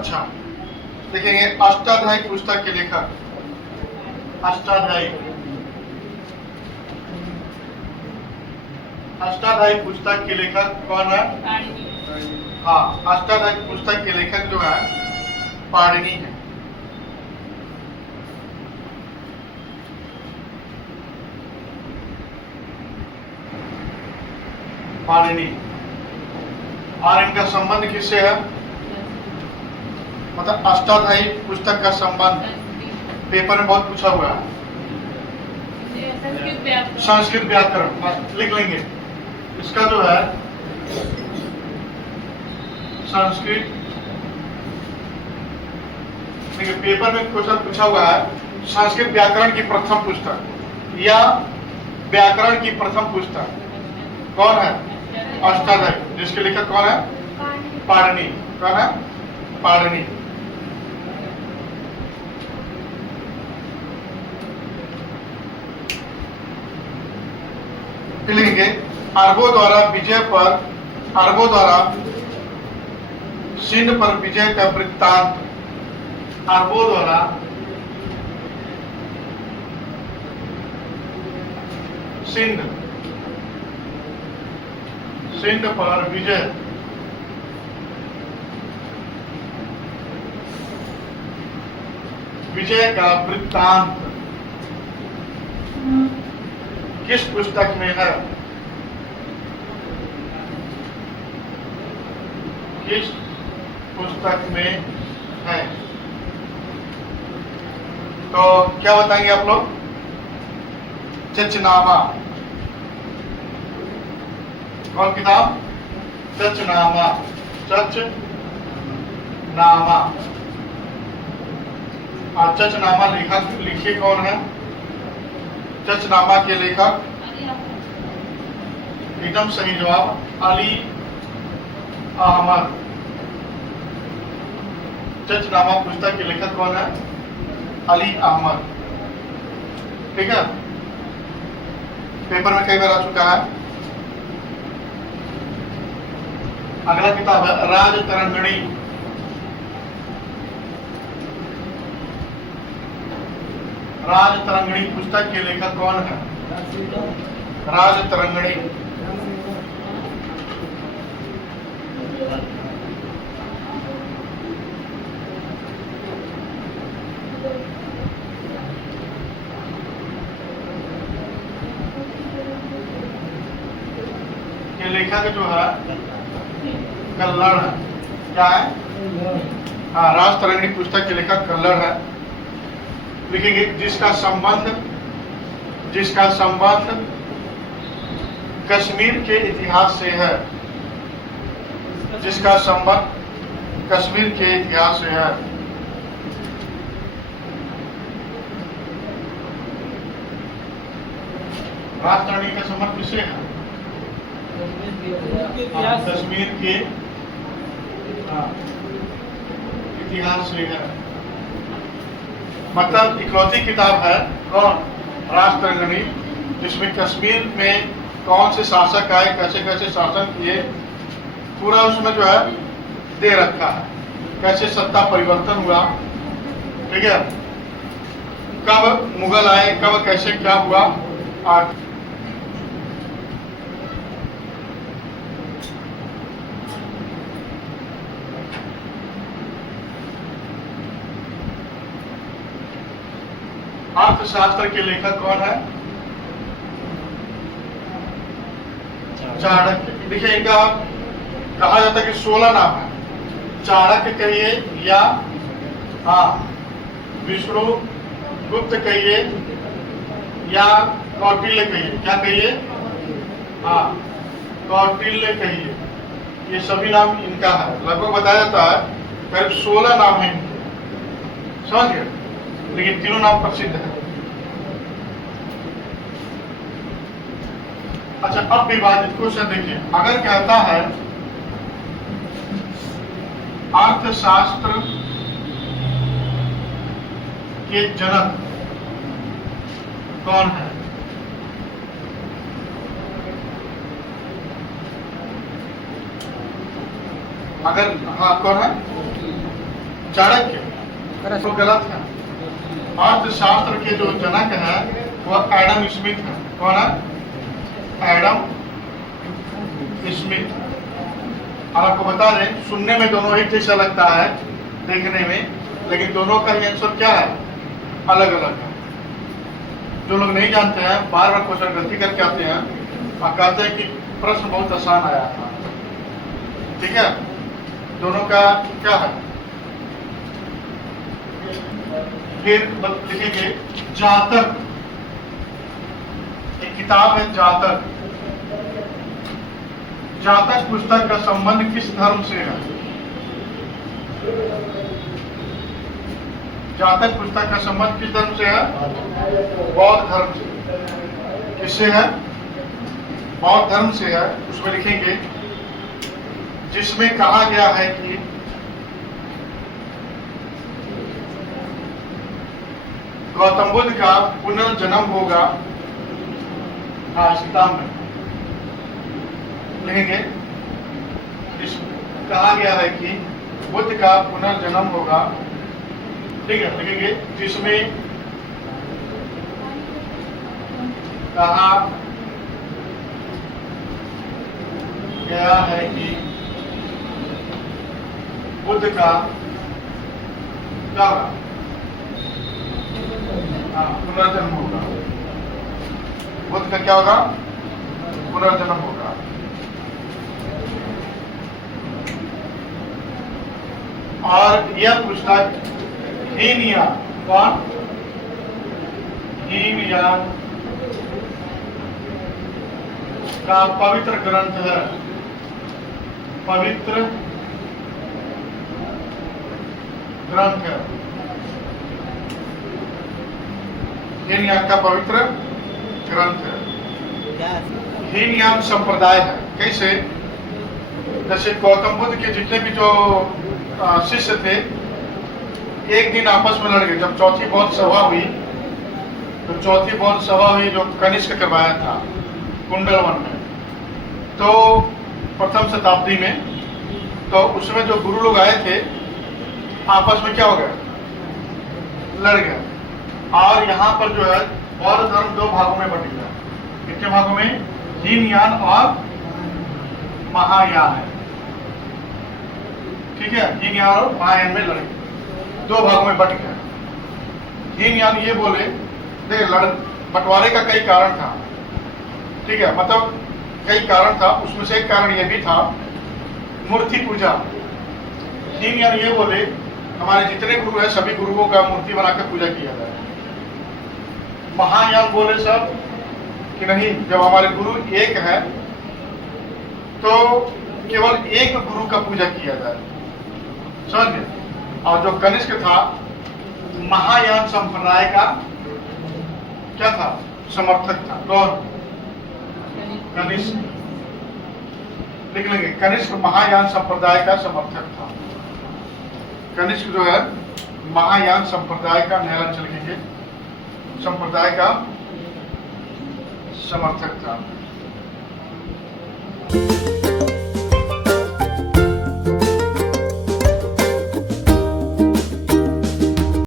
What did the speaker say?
अच्छा, देखेंगे अष्टाध्यायी पुस्तक के लेखक, अष्टाध्यायी पुस्तक के लेखक कौन है? हाँ, अष्टाध्यायी पुस्तक के लेखक जो है पाणिनि है। पाणिनि। और इनका संबंध किससे है? मतलब अष्टाध्यायी पुस्तक का संबंध पेपर में बहुत पूछा हुआ है। संस्कृत व्याकरण लिख लेंगे। इसका जो है संस्कृत, देखिए पेपर में क्वेश्चन पूछा हुआ है संस्कृत व्याकरण की प्रथम पुस्तक या व्याकरण की प्रथम पुस्तक कौन है? अष्टाध्यायी, जिसके लेखक कौन है? पाणिनि। कौन है? पाणिनि। लिखेंगे अरबों द्वारा विजय पर, अरबों द्वारा सिंध पर विजय का वृत्तांत, अरबों द्वारा सिंध पर विजय का वृत्तांत किस पुस्तक में है? किस पुस्तक में है? तो क्या बताएंगे आप लोग? चचनामा। कौन किताब? चचनामा। चचनामा। और चचनामा लेखक लिखे कौन है? चचनामा के लेखक, एकदम सही जवाब, अली अहमद। चचनामा पुस्तक के लेखक कौन है? अली अहमद। ठीक है, पेपर में कई बार आ चुका है। अगला किताब है राजतरंगिणी। राजतरंगिणी पुस्तक के लेखक कौन है? राजतरंगिणी। ये लेखक जो है कल्लड़ है। क्या है? हाँ, राजतरंगिणी पुस्तक के लेखक कल्लड़ है। लिखेंगे जिसका संबंध कश्मीर के इतिहास से है। जिसका संबंध कश्मीर के इतिहास से है। राजतरंगिणी का संबंध किससे है? कश्मीर के इतिहास से है। मतलब इकलौती किताब है कौन? राजतरंगिणी, जिसमें कश्मीर में कौन से शासक आए, कैसे कैसे शासन किए, पूरा उसमें जो है दे रखा है। कैसे सत्ता परिवर्तन हुआ, ठीक है, कब मुगल आए, कब कैसे क्या हुआ। और अर्थशास्त्र के लेखक कौन है? चाणक्य। देखिए इनका कहा जाता है कि 16 नाम है। चाणक्य कहिए या विष्णु गुप्त कहिए या कौटिल्य कहिए। क्या कहिए? कौटिल्य कहिए। ये सभी नाम इनका है। लगभग बताया जाता है करीब 16 नाम है इनके। समझ गए? लेकिन तीनों नाम प्रसिद्ध है। अच्छा, अब विभाजित क्वेश्चन देखिए। अगर कहता है अर्थशास्त्र के जनक कौन है? अगर कौन है? चाणक्य, तो गलत है। अर्थशास्त्र के जो जनक है वह एडम स्मिथ है। कौन है? Adam Smith. और आपको बता दें, सुनने में दोनों एक जैसा लगता है देखने में, लेकिन दोनों का ही आंसर क्या है? अलग अलग है। जो लोग नहीं जानते हैं बार बार क्वेश्चन गलती करके आते हैं और कहते हैं कि प्रश्न बहुत आसान आया था। ठीक है, दोनों का क्या है? फिर लिखेंगे जातक। एक किताब है जातक। जातक पुस्तक का संबंध किस धर्म से है? जातक पुस्तक का संबंध किस धर्म से है? बौद्ध धर्म से। किससे है? बौद्ध धर्म से है। उसमें लिखेंगे जिसमें कहा गया है कि गौतम बुद्ध का पुनर्जन्म होगा। हाँ, इस किताब में लिखेंगे कहा गया है कि बुद्ध का पुनर्जन्म होगा। ठीक है, लिखेंगे जिसमें कहा गया है कि बुद्ध का क्या होगा? पुनर्जन्म होगा। बुद्ध का क्या होगा? पुनर्जन्म होगा। और यह पुस्तक हीनयान, कौन? हीनयान का पवित्र ग्रंथ है। पवित्र ग्रंथ है। हीनयान का पवित्र ग्रंथ है। हीनयान संप्रदाय है। कैसे? जैसे गौतम बुद्ध के जितने भी जो शिष्य थे, एक दिन आपस में लड़ गए। जब चौथी बौद्ध सभा हुई, तो चौथी बौद्ध सभा हुई जो कनिष्क करवाया था कुंडलवन में, तो प्रथम शताब्दी में, तो उसमें जो गुरु लोग आए थे आपस में क्या हो गया? लड़ गए। और यहाँ पर जो है बौद्ध धर्म दो भागों में बट गया। कितने भागों में? हीनयान और महायान है। ठीक है, हीनयान और महायान में लड़े, दो भागों में बट गया। हीनयान ये बोले, देखिए बंटवारे का कई कारण था। ठीक है, मतलब कई कारण था, उसमें से एक कारण ये भी था मूर्ति पूजा। हीनयान ये बोले हमारे जितने गुरु हैं सभी गुरुओं का मूर्ति बनाकर पूजा किया जाए। महायान बोले सब कि नहीं, जब हमारे गुरु एक है तो केवल एक गुरु का पूजा किया जाए। समझे? और जो कनिष्क था महायान संप्रदाय का क्या था? समर्थक था। कौन? कनिष्क। लिख लेंगे, कनिष्क महायान संप्रदाय का समर्थक था। कनिष्क जो है महायान संप्रदाय का, नया चल लीजिए, संप्रदाय का समर्थक था।